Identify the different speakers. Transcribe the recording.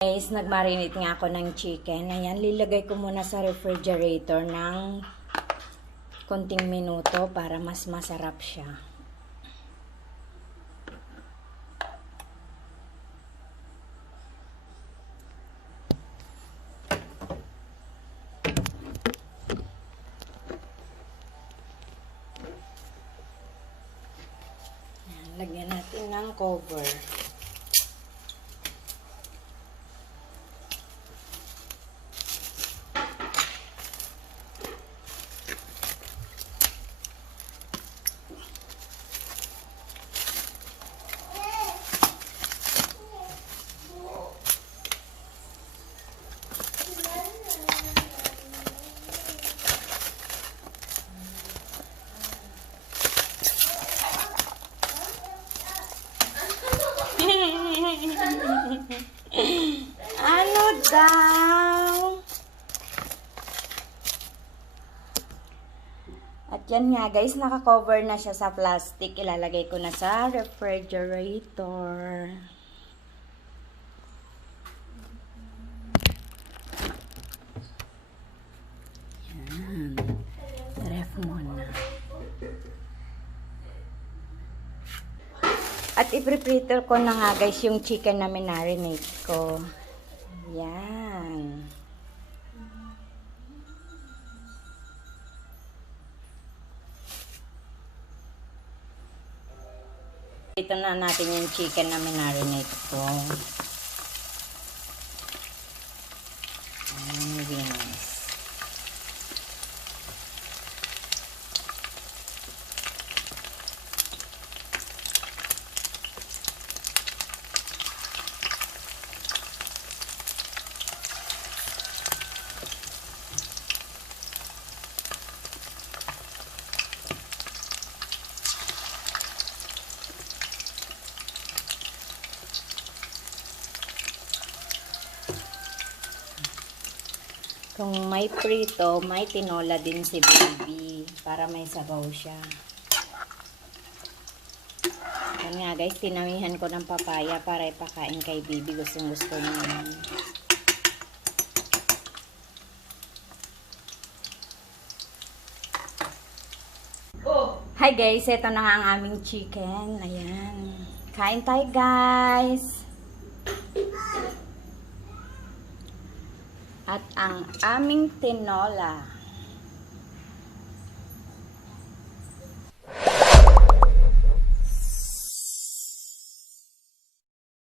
Speaker 1: Guys, nagmarinate nga ako ng chicken. Ayan, lilagay ko muna sa refrigerator ng konting minuto para mas masarap siya. Ayan, Lagyan natin ng cover. Ano daw? At yan nga guys, naka-cover na siya sa plastic. Ilalagay ko na sa refrigerator. Yan. Ref muna. At i-prepare ko na nga guys yung chicken na minarinate ko. Yan. Ito na natin yung chicken na minarinate ko. Ang Kung may prito, may tinola din si baby para may sabaw siya. Yan nga guys, tinamihan ko ng papaya para ipakain kay baby. Gustong gusto niya. yan. Hi guys, ito na nga ang aming chicken. Ayan. Kain tayo guys. At ang aming tinola.